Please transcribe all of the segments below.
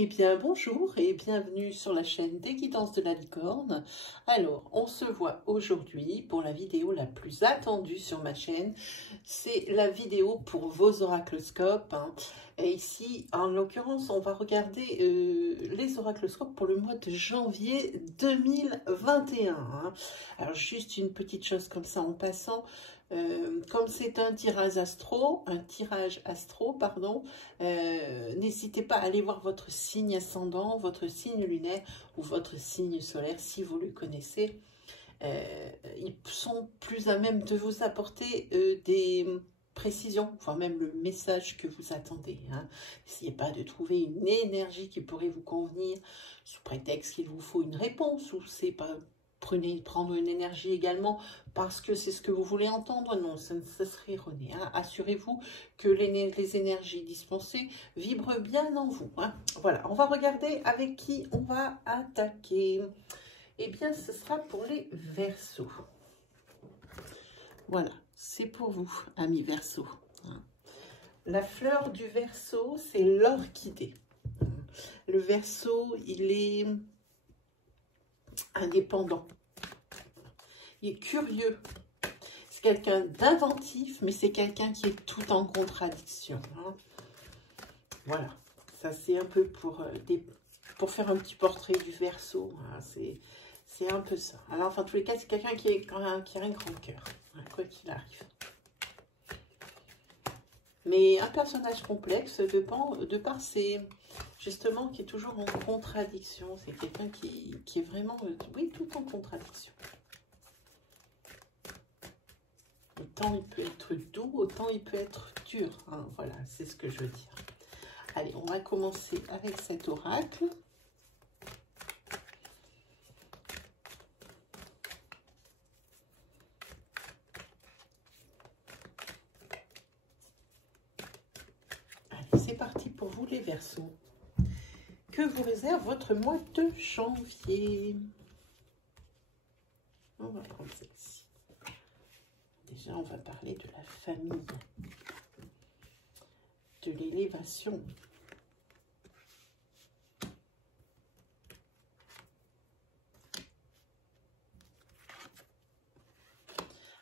Eh bien, bonjour et bienvenue sur la chaîne des guidances de la licorne. Alors, on se voit aujourd'hui pour la vidéo la plus attendue sur ma chaîne. C'est la vidéo pour vos oracloscopes. Et ici, en l'occurrence, on va regarder les oracloscopes pour le mois de janvier 2021. Alors, juste une petite chose comme ça en passant. Comme c'est un tirage astro, n'hésitez pas à aller voir votre signe ascendant, votre signe lunaire ou votre signe solaire si vous le connaissez. Ils sont plus à même de vous apporter des précisions, voire même le message que vous attendez. N'essayez pas de trouver une énergie qui pourrait vous convenir sous prétexte qu'il vous faut une réponse ou c'est pas... Prendre une énergie également parce que c'est ce que vous voulez entendre. Non, ça serait erroné. Assurez-vous que les énergies dispensées vibrent bien en vous. Voilà, on va regarder avec qui on va attaquer. Eh bien, ce sera pour les Verseaux. Voilà, c'est pour vous, amis Verseaux. La fleur du Verseau, c'est l'orchidée. Le Verseau, il est indépendant. Il est curieux. C'est quelqu'un d'inventif, mais c'est quelqu'un qui est tout en contradiction. Voilà. Ça, c'est un peu pour faire un petit portrait du Verseau. C'est un peu ça. Alors, enfin, en tous les cas, c'est quelqu'un qui a un grand cœur, quoi qu'il arrive. Mais un personnage complexe de par ses... Justement, qui est toujours en contradiction. C'est quelqu'un qui est vraiment, oui, tout en contradiction. Autant il peut être doux, autant il peut être dur. Voilà, c'est ce que je veux dire. Allez, on va commencer avec cet oracle. Allez, c'est parti pour vous les Verseaux. Que vous réserve votre mois de janvier? On va prendre celle-ci. Déjà, on va parler de la famille, de l'élévation.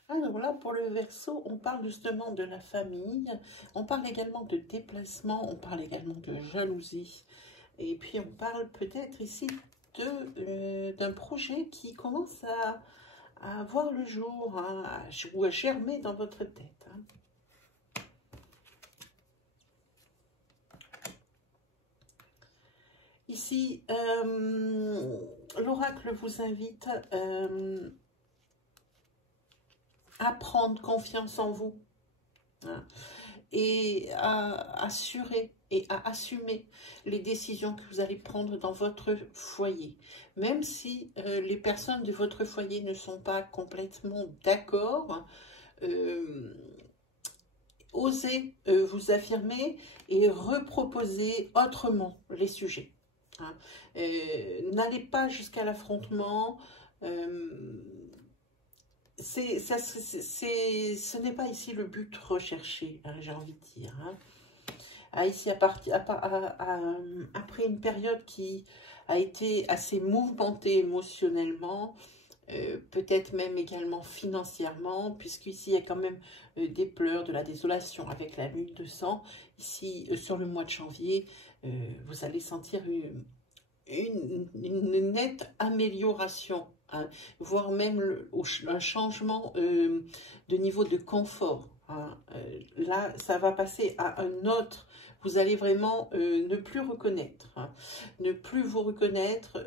Alors là, pour le Verseau, on parle justement de la famille, on parle également de déplacement, on parle également de jalousie. Et puis, on parle peut-être ici d'un projet qui commence à voir le jour, ou à germer dans votre tête. Ici, l'oracle vous invite à prendre confiance en vous et à assurer et à assumer les décisions que vous allez prendre dans votre foyer. Même si les personnes de votre foyer ne sont pas complètement d'accord, osez vous affirmer et reproposer autrement les sujets. N'allez pas jusqu'à l'affrontement. Ce n'est pas ici le but recherché, j'ai envie de dire. Ici, après une période qui a été assez mouvementée émotionnellement, peut-être même également financièrement, puisqu'ici il y a quand même des pleurs, de la désolation avec la lune de sang. Ici, sur le mois de janvier, vous allez sentir une nette amélioration, voire même un changement de niveau de confort. Là, ça va passer à un autre. Vous allez vraiment ne plus reconnaître, ne plus vous reconnaître.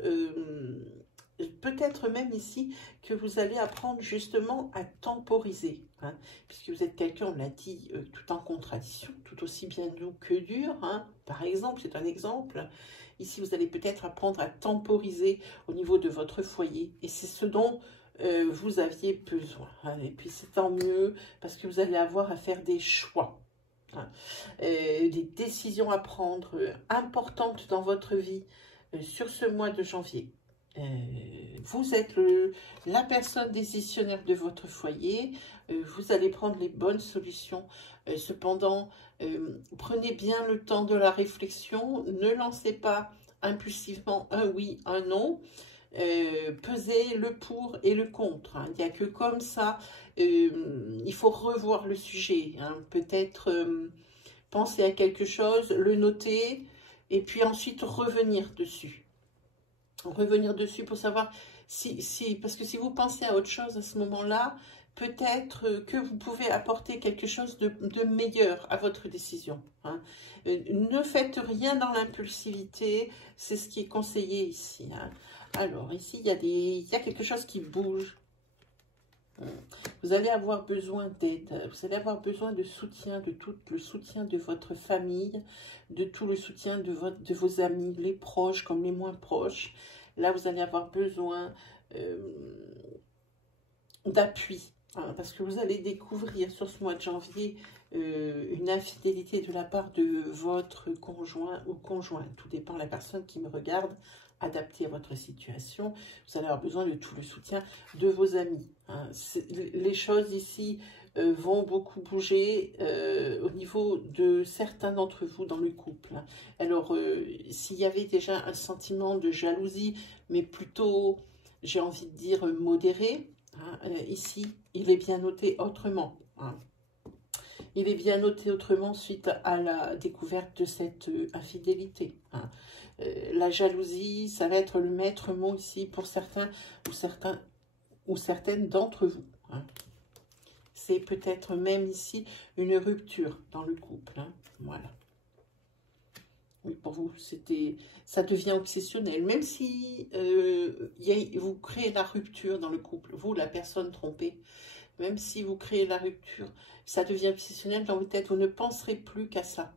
Peut-être même ici que vous allez apprendre justement à temporiser, puisque vous êtes quelqu'un, on l'a dit, tout en contradiction, tout aussi bien doux que dur. Par exemple, c'est un exemple. Ici, vous allez peut-être apprendre à temporiser au niveau de votre foyer, et c'est ce dont vous aviez besoin. Et puis, c'est tant mieux, parce que vous allez avoir à faire des choix. Des décisions à prendre importantes dans votre vie sur ce mois de janvier. Vous êtes la personne décisionnaire de votre foyer. Vous allez prendre les bonnes solutions Cependant, prenez bien le temps de la réflexion. Ne lancez pas impulsivement un oui, un non. Pesez le pour et le contre. Hein. Il n'y a que comme ça. Il faut revoir le sujet. Hein. Peut-être penser à quelque chose, le noter, et puis ensuite revenir dessus. Revenir dessus pour savoir parce que si vous pensez à autre chose à ce moment-là, peut-être que vous pouvez apporter quelque chose de meilleur à votre décision. Hein. Ne faites rien dans l'impulsivité, c'est ce qui est conseillé ici. Hein. Alors, ici, il y a quelque chose qui bouge. Vous allez avoir besoin d'aide, vous allez avoir besoin de soutien, de tout le soutien de votre famille, de tout le soutien de vos amis, les proches comme les moins proches. Là, vous allez avoir besoin d'appui, hein, parce que vous allez découvrir sur ce mois de janvier une infidélité de la part de votre conjoint ou conjointe. Tout dépend de la personne qui me regarde, adapté à votre situation. Vous allez avoir besoin de tout le soutien de vos amis. Hein. Les choses ici vont beaucoup bouger au niveau de certains d'entre vous dans le couple. Alors, s'il y avait déjà un sentiment de jalousie, mais plutôt, j'ai envie de dire, modéré, hein, ici, il est bien noté autrement. Hein. Il est bien noté autrement suite à la découverte de cette infidélité. Hein. La jalousie, ça va être le maître mot ici pour certains ou certaines d'entre vous. Hein. C'est peut-être même ici une rupture dans le couple. Hein. Voilà. Oui, pour vous, ça devient obsessionnel. Même si vous créez la rupture dans le couple, vous, la personne trompée, même si vous créez la rupture, ça devient obsessionnel dans votre tête. Vous ne penserez plus qu'à ça.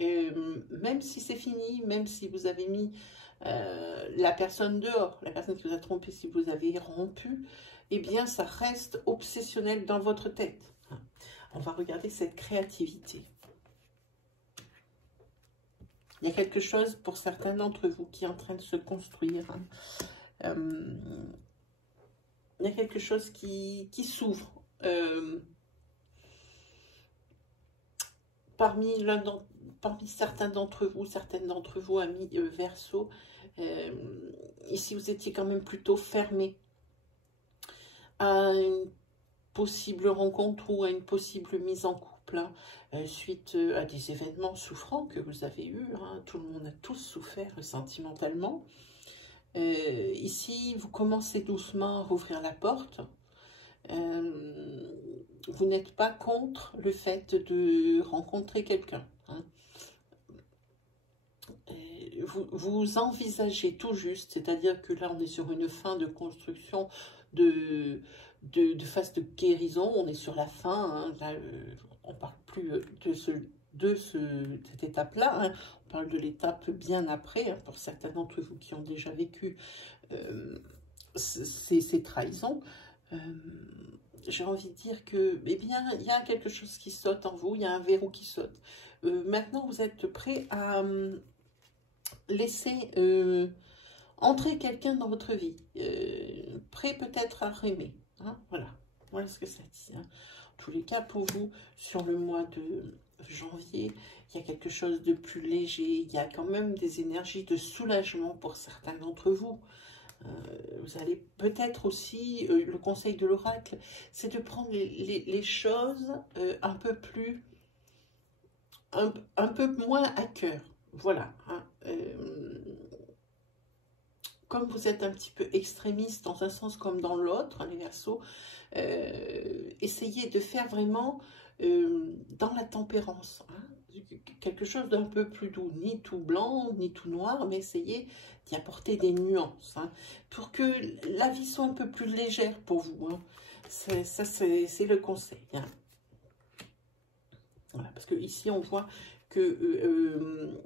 Même si c'est fini, même si vous avez mis la personne dehors, la personne qui vous a trompé, si vous avez rompu, eh bien, ça reste obsessionnel dans votre tête. On va regarder cette créativité. Il y a quelque chose pour certains d'entre vous qui est en train de se construire. Hein. Il y a quelque chose qui s'ouvre. Parmi certains d'entre vous, certaines d'entre vous, amis Verseau, ici vous étiez quand même plutôt fermé à une possible rencontre ou à une possible mise en couple, hein, suite à des événements souffrants que vous avez eus. Hein, tout le monde a tous souffert sentimentalement. Ici, vous commencez doucement à rouvrir la porte. Vous n'êtes pas contre le fait de rencontrer quelqu'un. Hein. Vous envisagez tout juste, c'est-à-dire que là, on est sur une fin de construction de phase de guérison. On est sur la fin. Hein. Là, on ne parle plus de cette étape-là. Hein. On parle de l'étape bien après, hein, pour certains d'entre vous qui ont déjà vécu ces trahisons. J'ai envie de dire que, eh bien, il y a quelque chose qui saute en vous, il y a un verrou qui saute. Maintenant, vous êtes prêt à laisser entrer quelqu'un dans votre vie, prêt peut-être à aimer. Hein, voilà ce que ça dit. Hein. En tous les cas, pour vous, sur le mois de janvier, il y a quelque chose de plus léger, il y a quand même des énergies de soulagement pour certains d'entre vous. Vous allez peut-être aussi, le conseil de l'oracle, c'est de prendre les choses un peu moins à cœur. Voilà. Hein. Comme vous êtes un petit peu extrémiste dans un sens comme dans l'autre, hein, les Verseaux, essayez de faire vraiment dans la tempérance. Hein. Quelque chose d'un peu plus doux, ni tout blanc, ni tout noir, mais essayez d'y apporter des nuances, hein, pour que la vie soit un peu plus légère pour vous. Hein. Ça, c'est le conseil. Hein. Voilà, parce que ici, on voit que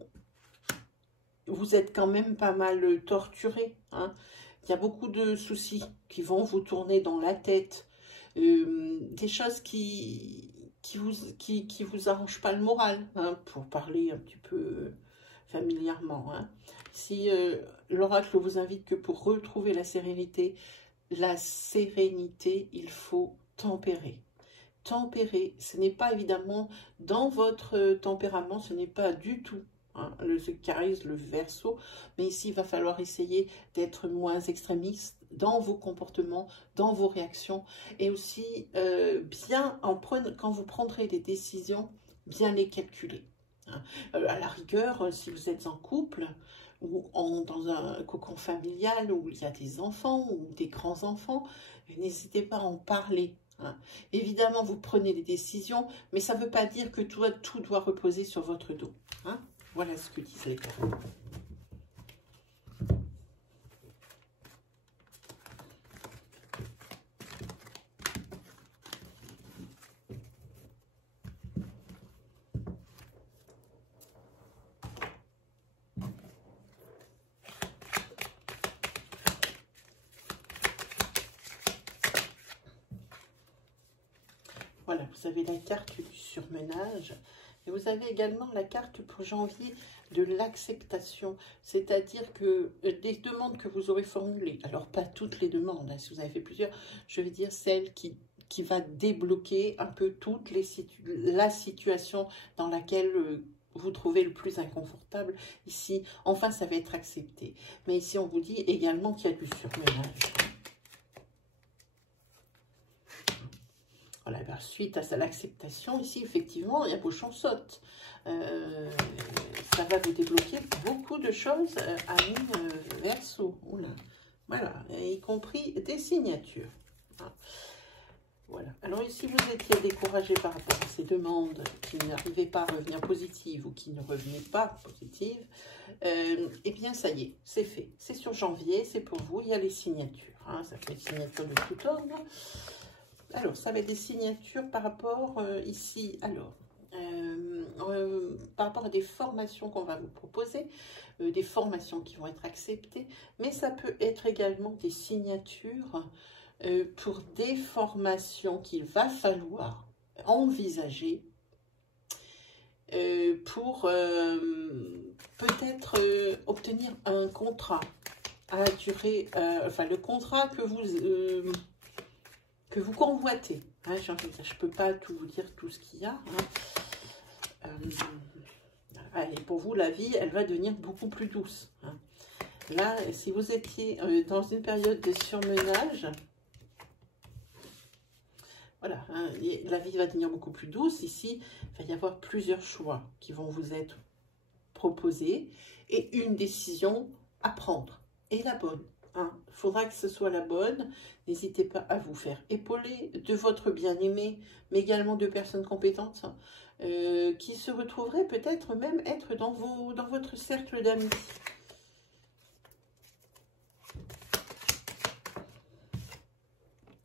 vous êtes quand même pas mal torturé. Hein. Il y a beaucoup de soucis qui vont vous tourner dans la tête. Des choses qui vous arrange pas le moral, hein, pour parler un petit peu familièrement. Hein. Si l'oracle vous invite que pour retrouver la sérénité, il faut tempérer. tempéré. Ce n'est pas évidemment dans votre tempérament, ce n'est pas du tout hein, le charisme, le Verseau, mais ici il va falloir essayer d'être moins extrémiste dans vos comportements, dans vos réactions, et aussi bien quand vous prendrez des décisions, bien les calculer. Hein. À la rigueur, si vous êtes en couple, ou dans un cocon familial où il y a des enfants ou des grands-enfants, n'hésitez pas à en parler. Hein. Évidemment, vous prenez des décisions, mais ça ne veut pas dire que tout doit reposer sur votre dos. Hein. Voilà ce que disent les cartes. Voilà, vous avez la carte du surmenage. Et vous avez également la carte pour janvier de l'acceptation. C'est-à-dire que les demandes que vous aurez formulées, alors pas toutes les demandes, hein, si vous avez fait plusieurs, je vais dire celle qui va débloquer un peu la situation dans laquelle vous trouvez le plus inconfortable. Ici, enfin, ça va être accepté. Mais ici, on vous dit également qu'il y a du surmenage. Voilà, ben, suite à l'acceptation, ici, effectivement, il y a vos chansonnettes. Ça va vous débloquer beaucoup de choses, amis Verseau. Oula. Voilà, y compris des signatures. Hein. Voilà. Alors ici, vous étiez découragé par rapport à ces demandes qui n'arrivaient pas à revenir positives ou qui ne revenaient pas positives. Eh bien, ça y est, c'est fait. C'est sur janvier, c'est pour vous. Il y a les signatures. Hein. Ça fait des signatures de tout ordre. Alors, ça va être des signatures par rapport ici, alors, par rapport à des formations qu'on va vous proposer, des formations qui vont être acceptées, mais ça peut être également des signatures pour des formations qu'il va falloir envisager pour peut-être obtenir un contrat à durée, enfin le contrat que vous convoitez. Hein, je ne peux pas tout vous dire tout ce qu'il y a. Hein. Et pour vous, la vie, elle va devenir beaucoup plus douce. Hein. Là, si vous étiez dans une période de surmenage, voilà, hein, la vie va devenir beaucoup plus douce. Ici, il va y avoir plusieurs choix qui vont vous être proposés et une décision à prendre. Et la bonne. Il faudra que ce soit la bonne. N'hésitez pas à vous faire épauler de votre bien-aimé, mais également de personnes compétentes qui se retrouveraient peut-être même être dans votre cercle d'amis.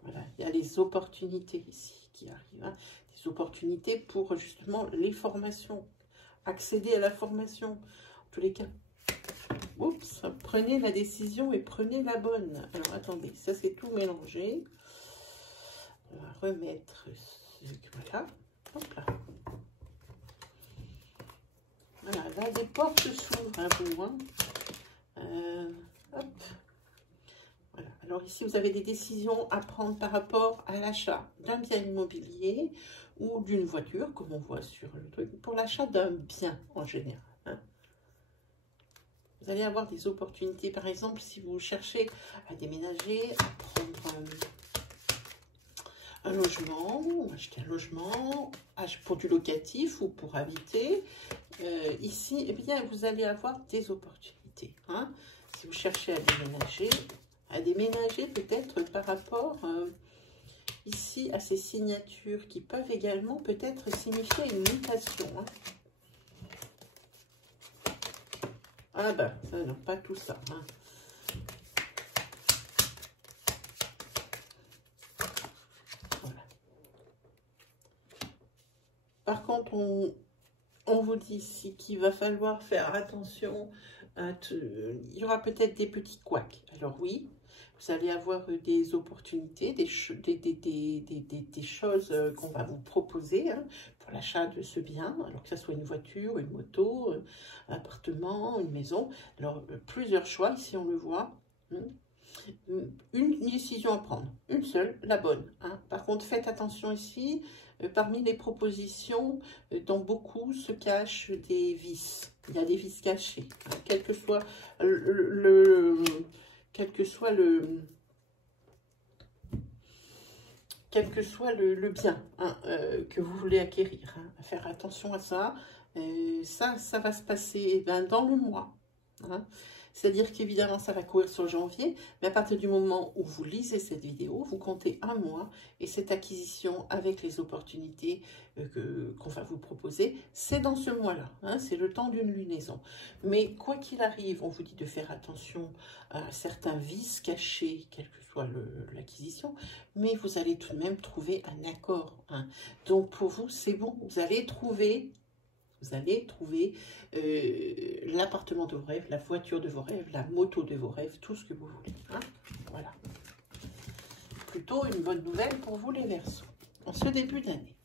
Voilà, il y a les opportunités ici qui arrivent. Hein, des opportunités pour justement les formations. Accéder à la formation. En tous les cas. Oups, prenez la décision et prenez la bonne. Alors, attendez, ça c'est tout mélangé. On va remettre... Voilà, hop là. Voilà, là, des portes s'ouvrent à vous. Hein. Hop. Voilà. Alors ici, vous avez des décisions à prendre par rapport à l'achat d'un bien immobilier ou d'une voiture, comme on voit sur le truc, pour l'achat d'un bien en général. Hein. Vous allez avoir des opportunités, par exemple, si vous cherchez à déménager, à prendre un logement, ou acheter un logement pour du locatif ou pour habiter. Ici, eh bien, vous allez avoir des opportunités. Hein. Si vous cherchez à déménager peut-être par rapport ici à ces signatures qui peuvent également peut-être signifier une mutation. Hein. Ah ben, non, pas tout ça. Hein. Voilà. Par contre, on vous dit ici qu'il va falloir faire attention. Il y aura peut-être des petits couacs. Alors oui, vous allez avoir des opportunités, des choses qu'on va vous proposer hein, pour l'achat de ce bien, alors que ce soit une voiture, une moto, un appartement, une maison. Alors plusieurs choix, ici on le voit. Hein. Une décision à prendre, une seule, la bonne. Hein. Par contre, faites attention ici, parmi les propositions, dans beaucoup se cachent des vices. Il y a des vices cachés, hein, quel que soit le bien, hein, que vous voulez acquérir. Hein. Faire attention à ça. Ça va se passer dans le mois. Hein. C'est-à-dire qu'évidemment, ça va courir sur janvier, mais à partir du moment où vous lisez cette vidéo, vous comptez un mois et cette acquisition avec les opportunités qu'on va vous proposer, c'est dans ce mois-là. Hein, c'est le temps d'une lunaison. Mais quoi qu'il arrive, on vous dit de faire attention à certains vices cachés, quelle que soit l'acquisition, mais vous allez tout de même trouver un accord. Hein. Donc pour vous, c'est bon, vous allez trouver l'appartement de vos rêves, la voiture de vos rêves, la moto de vos rêves, tout ce que vous voulez. Hein. Voilà. Plutôt une bonne nouvelle pour vous les Verseaux, en ce début d'année.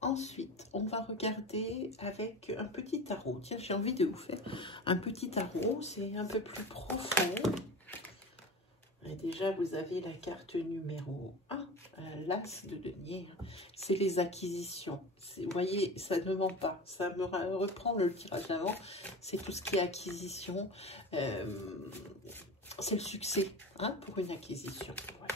Ensuite, on va regarder avec un petit tarot. Tiens, j'ai envie de vous faire un petit tarot, c'est un peu plus profond. Et déjà, vous avez la carte numéro 1, l'As de denier. C'est les acquisitions. Vous voyez, ça ne ment pas. Ça me reprend le tirage avant. C'est tout ce qui est acquisition. C'est le succès, hein, pour une acquisition. Voilà.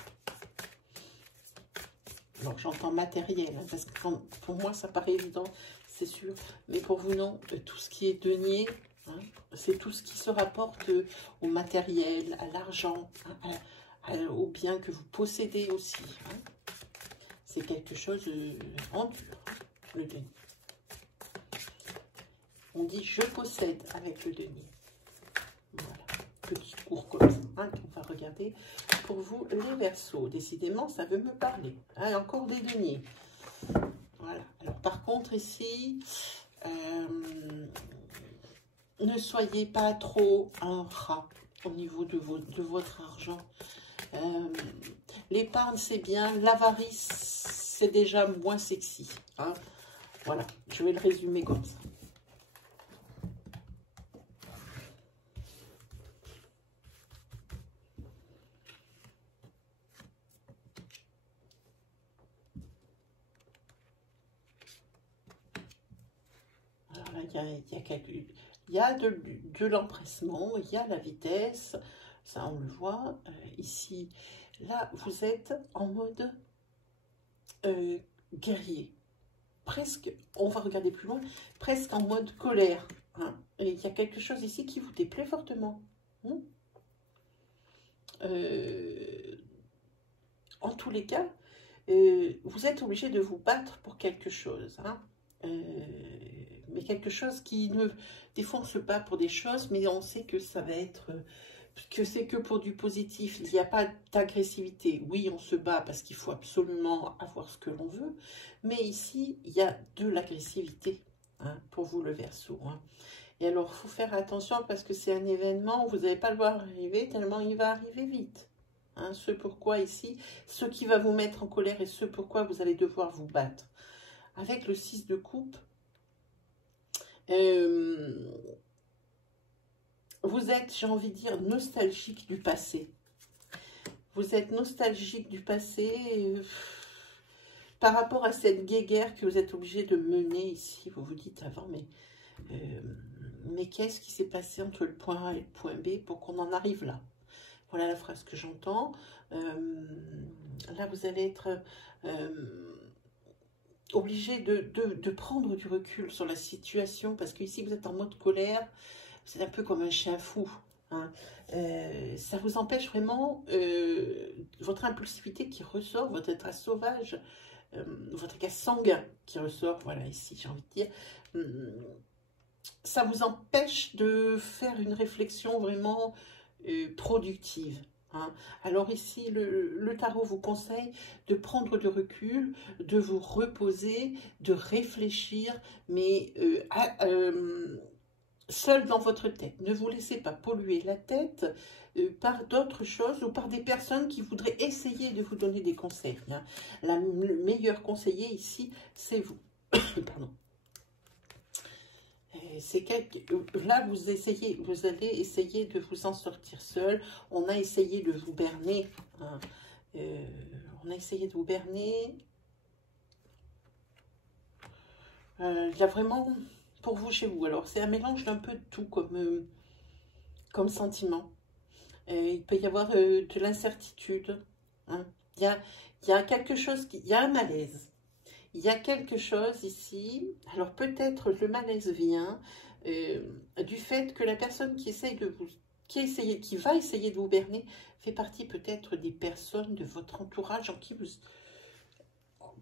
Alors, j'entends matériel, hein, parce que pour moi, ça paraît évident, c'est sûr. Mais pour vous, non. Tout ce qui est denier... Hein, c'est tout ce qui se rapporte au matériel, à l'argent, hein, aux biens que vous possédez aussi. Hein. C'est quelque chose en dur, hein, le denier. On dit « je possède » avec le denier. Voilà, petit cours comme ça, hein, qu'on va regarder pour vous les Verseaux. Décidément, ça veut me parler. Hein, encore des deniers. Voilà. Alors, par contre, ici... ne soyez pas trop un rat au niveau de votre argent. L'épargne, c'est bien. L'avarice, c'est déjà moins sexy. Hein. Voilà, je vais le résumer comme ça. Alors là, il y a de l'empressement, il y a la vitesse, ça on le voit. Ici, là, vous êtes en mode guerrier. Presque, on va regarder plus loin, presque en mode colère. Hein. Et il y a quelque chose ici qui vous déplaît fortement. Hein. En tous les cas, vous êtes obligé de vous battre pour quelque chose. Hein. Mais quelque chose qui ne... Des fois, on se bat pour des choses, mais on sait que ça va être... que c'est que pour du positif. Il n'y a pas d'agressivité. Oui, on se bat parce qu'il faut absolument avoir ce que l'on veut. Mais ici, il y a de l'agressivité, hein, pour vous, le Verseau. Hein. Et alors, il faut faire attention parce que c'est un événement où vous n'allez pas le voir arriver tellement il va arriver vite. Hein, ce pourquoi ici, ce qui va vous mettre en colère et ce pourquoi vous allez devoir vous battre. Avec le 6 de coupe, vous êtes, j'ai envie de dire, nostalgique du passé. Vous êtes nostalgique du passé par rapport à cette guéguerre que vous êtes obligé de mener ici. Vous vous dites avant, mais qu'est-ce qui s'est passé entre le point A et le point B pour qu'on en arrive là? Voilà la phrase que j'entends. Là, vous allez être obligé de prendre du recul sur la situation parce que ici, vous êtes en mode colère. C'est un peu comme un chien fou. Hein. Ça vous empêche vraiment votre impulsivité qui ressort, votre état sauvage, votre état sanguin qui ressort. Voilà, ici, j'ai envie de dire. Ça vous empêche de faire une réflexion vraiment productive. Hein. Alors ici, le tarot vous conseille de prendre du recul, de vous reposer, de réfléchir, mais seul dans votre tête. Ne vous laissez pas polluer la tête par d'autres choses ou par des personnes qui voudraient essayer de vous donner des conseils. Hein. Le meilleur conseiller ici, c'est vous. Pardon. Là, vous allez essayer de vous en sortir seul. On a essayé de vous berner. Hein. On a essayé de vous berner. Il y a vraiment pour vous chez vous. Alors, c'est un mélange d'un peu de tout comme sentiment. Il peut y avoir de l'incertitude. Hein. Il y a quelque chose, il y a un malaise. Il y a quelque chose ici. Alors, peut-être le malaise vient du fait que la personne qui va essayer de vous berner fait partie peut-être des personnes de votre entourage en qui vous...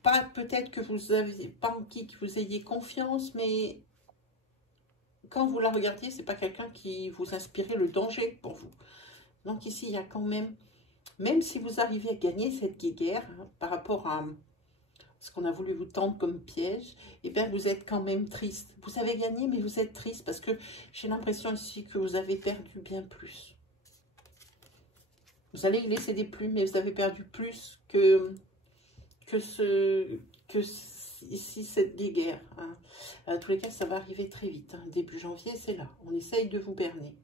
Pas peut-être que vous avez pas en qui que vous ayez confiance, mais quand vous la regardiez, c'est pas quelqu'un qui vous inspirait le danger pour vous. Donc ici, il y a quand même si vous arrivez à gagner cette guéguerre, hein, par rapport à ce qu'on a voulu vous tendre comme piège, et bien vous êtes quand même triste. Vous avez gagné, mais vous êtes triste parce que j'ai l'impression ici que vous avez perdu bien plus. Vous allez y laisser des plumes, mais vous avez perdu plus que ici cette guéguerre. Hein. À tous les cas, ça va arriver très vite. Hein. Début janvier, c'est là. On essaye de vous berner.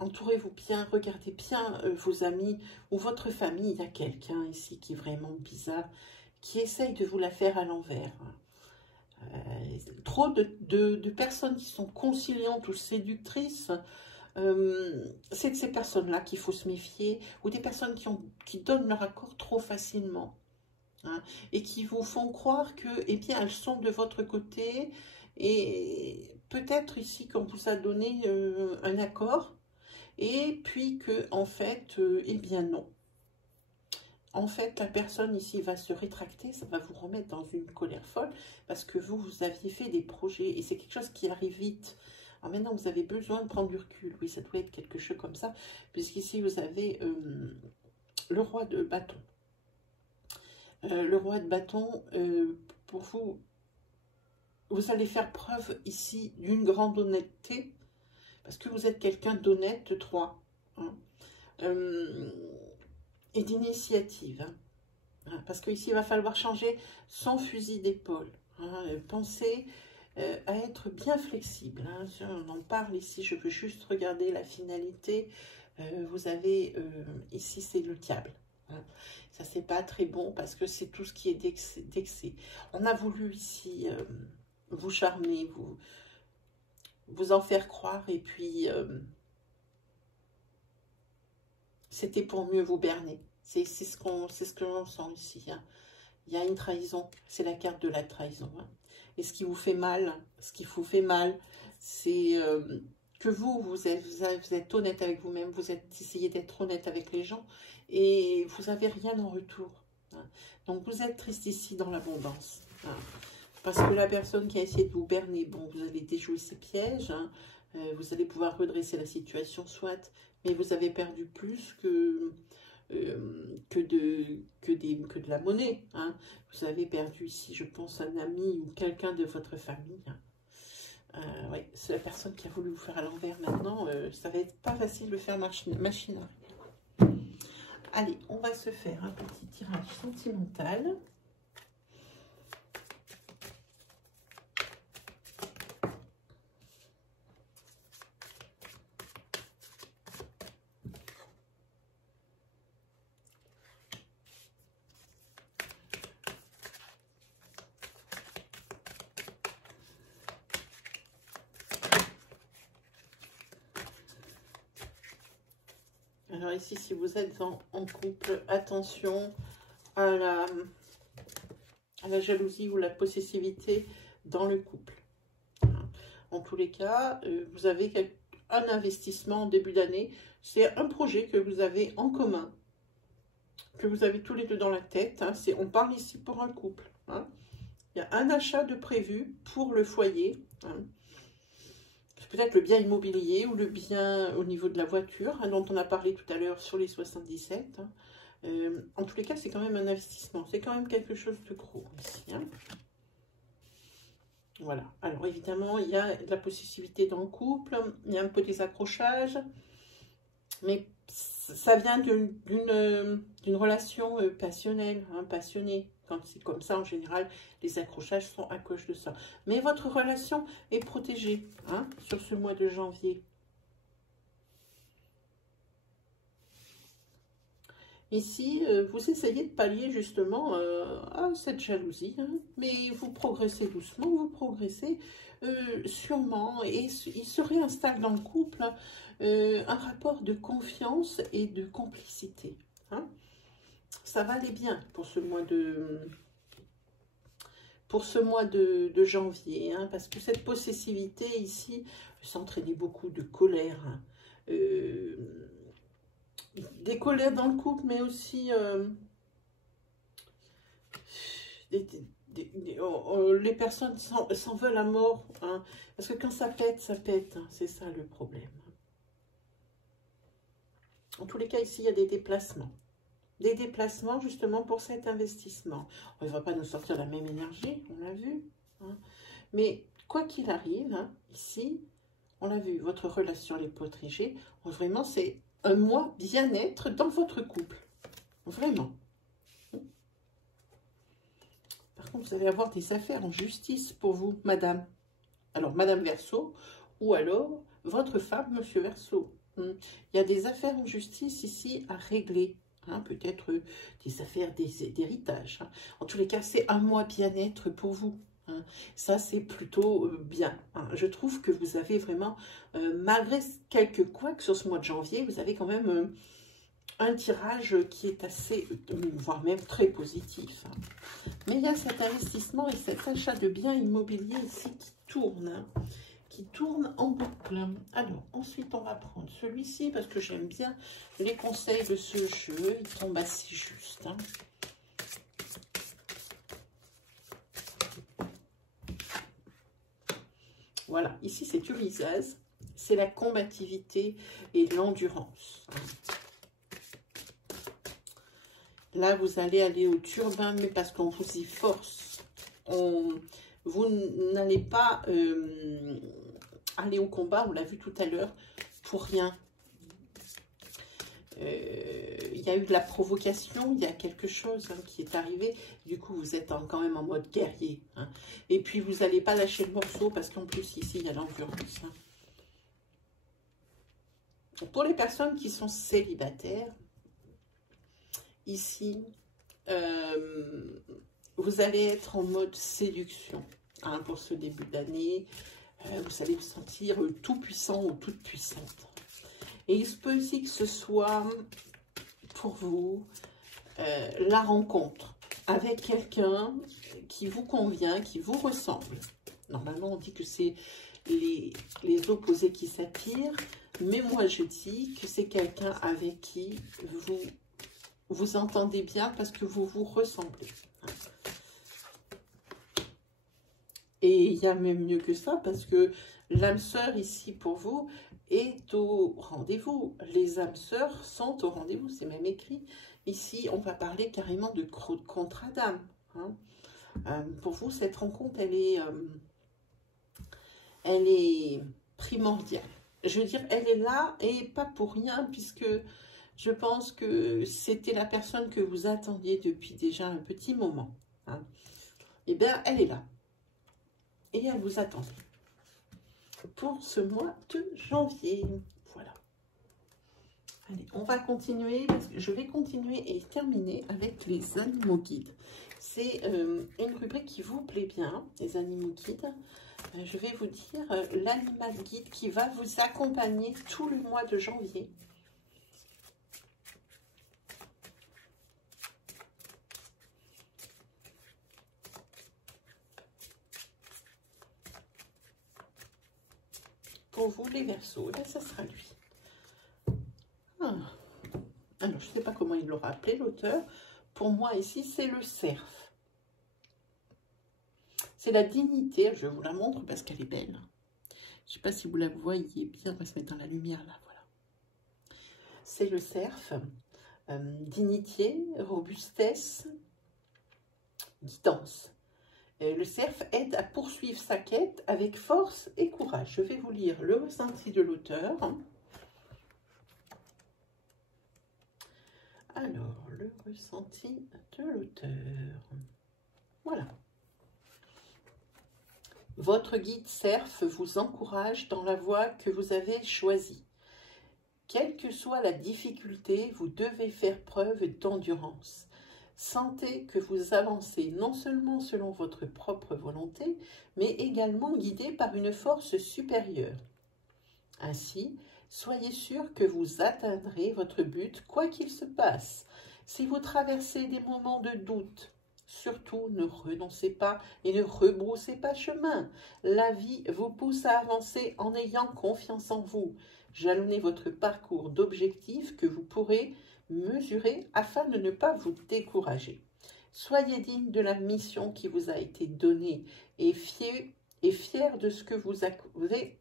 Entourez-vous bien, regardez bien vos amis ou votre famille. Il y a quelqu'un ici qui est vraiment bizarre, qui essaye de vous la faire à l'envers. Trop de personnes qui sont conciliantes ou séductrices. C'est de ces personnes-là qu'il faut se méfier, ou des personnes qui donnent leur accord trop facilement. Hein, et qui vous font croire que, eh bien, elles sont de votre côté, et peut-être ici qu'on vous a donné un accord, et puis que, en fait, eh bien non. En fait, la personne ici va se rétracter, ça va vous remettre dans une colère folle, parce que vous aviez fait des projets, et c'est quelque chose qui arrive vite. Alors maintenant, vous avez besoin de prendre du recul, oui, ça doit être quelque chose comme ça, puisqu'ici, vous avez le roi de bâton. Le roi de bâton, pour vous, vous allez faire preuve ici d'une grande honnêteté, parce que vous êtes quelqu'un d'honnête, de 3, hein, et d'initiative. Hein, parce qu'ici, il va falloir changer son fusil d'épaule. Hein, pensez à être bien flexible. Hein, on en parle ici, je veux juste regarder la finalité. Vous avez, ici, c'est le diable. Hein. Ça, c'est pas très bon parce que c'est tout ce qui est d'excès. On a voulu ici vous charmer, vous en faire croire, et puis c'était pour mieux vous berner. C'est ce que l'on sent ici. Hein. Il y a une trahison, c'est la carte de la trahison. Hein. Et ce qui vous fait mal, c'est que vous êtes honnête avec vous-même, vous essayez d'être honnête avec les gens, et vous n'avez rien en retour. Hein. Donc vous êtes triste ici dans l'abondance. Hein. Parce que la personne qui a essayé de vous berner, bon, vous allez déjouer ses pièges, hein, vous allez pouvoir redresser la situation, soit, mais vous avez perdu plus que de la monnaie. Hein. Vous avez perdu ici, je pense, un ami ou quelqu'un de votre famille. Hein. Oui, c'est la personne qui a voulu vous faire à l'envers maintenant. Ça va être pas facile de faire machine arrière. Allez, on va se faire un petit tirage sentimental. Alors ici, si vous êtes en couple, attention à la jalousie ou la possessivité dans le couple. En tous les cas, vous avez un investissement en début d'année. C'est un projet que vous avez en commun, que vous avez tous les deux dans la tête. Hein. On parle ici pour un couple. Hein. Il y a un achat de prévu pour le foyer. Hein. Peut-être le bien immobilier ou le bien au niveau de la voiture, hein, dont on a parlé tout à l'heure sur les 77. Hein. En tous les cas, c'est quand même un investissement. C'est quand même quelque chose de gros ici. Hein. Voilà. Alors, évidemment, il y a de la possessivité dans le couple. Il y a un peu des accrochages. Mais ça vient d'une relation passionnelle, hein, passionnée. Quand c'est comme ça, en général, les accrochages sont à cause de ça. Mais votre relation est protégée, hein, sur ce mois de janvier. Ici, vous essayez de pallier justement à cette jalousie, hein, mais vous progressez doucement, vous progressez sûrement, et il se réinstalle dans le couple un rapport de confiance et de complicité. Hein. Ça va aller bien pour ce mois de janvier, hein, parce que cette possessivité ici peut entraîner beaucoup de colère, hein, des colères dans le couple, mais aussi les personnes s'en veulent à mort, hein, parce que quand ça pète, hein, c'est ça le problème. En tous les cas, ici, il y a des déplacements. Des déplacements, justement, pour cet investissement. Il ne va pas nous sortir la même énergie, on l'a vu. Hein. Mais, quoi qu'il arrive, hein, ici, on l'a vu, votre relation, elle est protégée. Vraiment, c'est un mois bien-être dans votre couple. Vraiment. Par contre, vous allez avoir des affaires en justice pour vous, madame. Alors, madame Verseau, ou alors votre femme, monsieur Verseau. Il y a des affaires en justice ici à régler. Hein, peut-être des affaires d'héritage. Hein. En tous les cas, c'est un mois bien-être pour vous. Hein. Ça, c'est plutôt bien. Hein. Je trouve que vous avez vraiment, malgré quelques couacs sur ce mois de janvier, vous avez quand même un tirage qui est assez, voire même très positif. Hein. Mais il y a cet investissement et cet achat de biens immobiliers ici qui tourne. Hein. Qui tourne en boucle. Alors, ensuite, on va prendre celui-ci parce que j'aime bien les conseils de ce jeu. Il tombe assez juste. Hein. Voilà, ici, c'est Ulysse. C'est la combativité et l'endurance. Là, vous allez aller au turbin, mais parce qu'on vous y force. Vous n'allez pas aller au combat, on l'a vu tout à l'heure, pour rien. Il y a eu de la provocation, il y a quelque chose hein, qui est arrivé. Du coup, vous êtes quand même en mode guerrier. Hein. Et puis, vous n'allez pas lâcher le morceau parce qu'en plus, ici, il y a l'endurance. Hein. Pour les personnes qui sont célibataires, ici, vous allez être en mode séduction hein, pour ce début d'année. Vous allez vous sentir tout puissant ou toute puissante. Et il se peut aussi que ce soit pour vous la rencontre avec quelqu'un qui vous convient, qui vous ressemble. Normalement, on dit que c'est les opposés qui s'attirent, mais moi je dis que c'est quelqu'un avec qui vous entendez bien parce que vous vous ressemblez. Et il y a même mieux que ça, parce que l'âme sœur ici pour vous est au rendez-vous. Les âmes sœurs sont au rendez-vous, c'est même écrit. Ici, on va parler carrément de contrat d'âme. Hein. Pour vous, cette rencontre, elle est primordiale. Je veux dire, elle est là et pas pour rien, puisque je pense que c'était la personne que vous attendiez depuis déjà un petit moment. Hein. Eh bien, elle est là. Et elle vous attend pour ce mois de janvier. Voilà. Allez, on va continuer, parce que je vais continuer et terminer avec les animaux guides. C'est une rubrique qui vous plaît bien, les animaux guides. Je vais vous dire l'animal guide qui va vous accompagner tout le mois de janvier. Pour vous, les Verseaux, là, ça sera lui. Ah. Alors, je ne sais pas comment il l'aura appelé, l'auteur. Pour moi, ici, c'est le cerf. C'est la dignité. Je vous la montre parce qu'elle est belle. Je ne sais pas si vous la voyez bien. On va se mettre dans la lumière, là. Voilà. C'est le cerf. Dignité, robustesse, guidance. Le cerf aide à poursuivre sa quête avec force et courage. Je vais vous lire le ressenti de l'auteur. Alors, le ressenti de l'auteur. Voilà. Votre guide Cerf vous encourage dans la voie que vous avez choisie. Quelle que soit la difficulté, vous devez faire preuve d'endurance. Sentez que vous avancez non seulement selon votre propre volonté, mais également guidé par une force supérieure. Ainsi, soyez sûr que vous atteindrez votre but quoi qu'il se passe. Si vous traversez des moments de doute, surtout ne renoncez pas et ne rebroussez pas chemin. La vie vous pousse à avancer en ayant confiance en vous. Jalonnez votre parcours d'objectifs que vous pourrez mesurer afin de ne pas vous décourager. Soyez digne de la mission qui vous a été donnée et fier de ce que vous avez.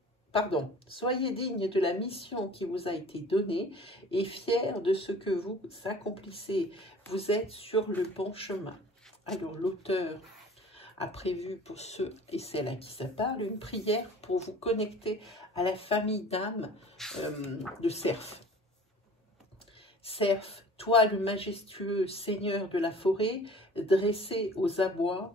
Soyez digne de la mission qui vous a été donnée et fier de ce que vous accomplissez. Vous êtes sur le bon chemin. Alors, l'auteur a prévu pour ceux et celles à qui ça parle une prière pour vous connecter à la famille d'âmes de Cerf. Cerf, toi le majestueux seigneur de la forêt, dressé aux abois,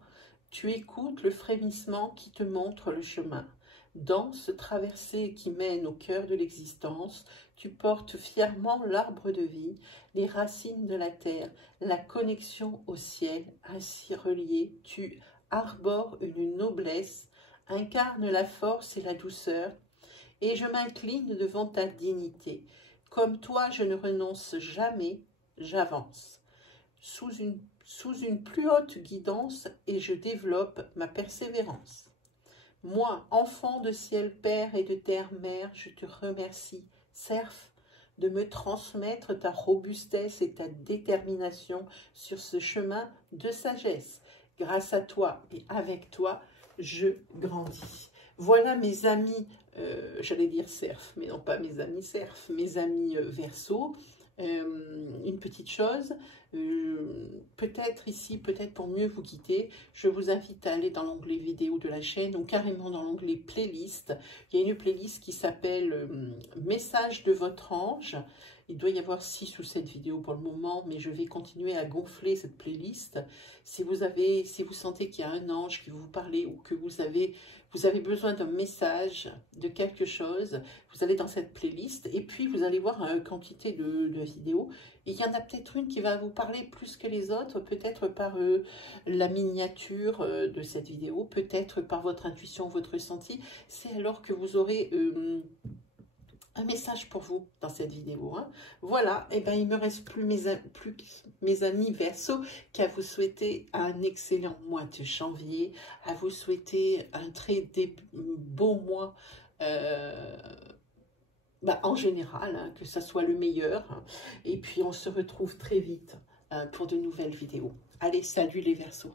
tu écoutes le frémissement qui te montre le chemin. Dans ce traversée qui mène au cœur de l'existence, tu portes fièrement l'arbre de vie, les racines de la terre, la connexion au ciel. Ainsi relié, tu arbores une noblesse, incarnes la force et la douceur, et je m'incline devant ta dignité. Comme toi, je ne renonce jamais, j'avance. Sous une plus haute guidance, et je développe ma persévérance. Moi, enfant de ciel Père et de terre Mère, je te remercie, Cerf, de me transmettre ta robustesse et ta détermination sur ce chemin de sagesse. Grâce à toi et avec toi, je grandis. Voilà mes amis, j'allais dire Cerf, mais non pas mes amis Cerf, mes amis Verseau. Une petite chose, peut-être ici, peut-être pour mieux vous guider, je vous invite à aller dans l'onglet vidéo de la chaîne ou carrément dans l'onglet playlist. Il y a une playlist qui s'appelle Message de votre ange. Il doit y avoir 6 ou 7 vidéos pour le moment, mais je vais continuer à gonfler cette playlist. Si vous sentez qu'il y a un ange qui vous parle ou que vous avez besoin d'un message, de quelque chose, vous allez dans cette playlist et puis vous allez voir une quantité de vidéos. Et il y en a peut-être une qui va vous parler plus que les autres, peut-être par la miniature de cette vidéo, peut-être par votre intuition, votre ressenti. C'est alors que vous aurez un message pour vous dans cette vidéo. Hein. Voilà, et ben il me reste plus mes amis Verseau qu'à vous souhaiter un excellent mois de janvier, à vous souhaiter un très beau mois en général, hein, que ça soit le meilleur. Hein. Et puis on se retrouve très vite pour de nouvelles vidéos. Allez, salut les Verseaux.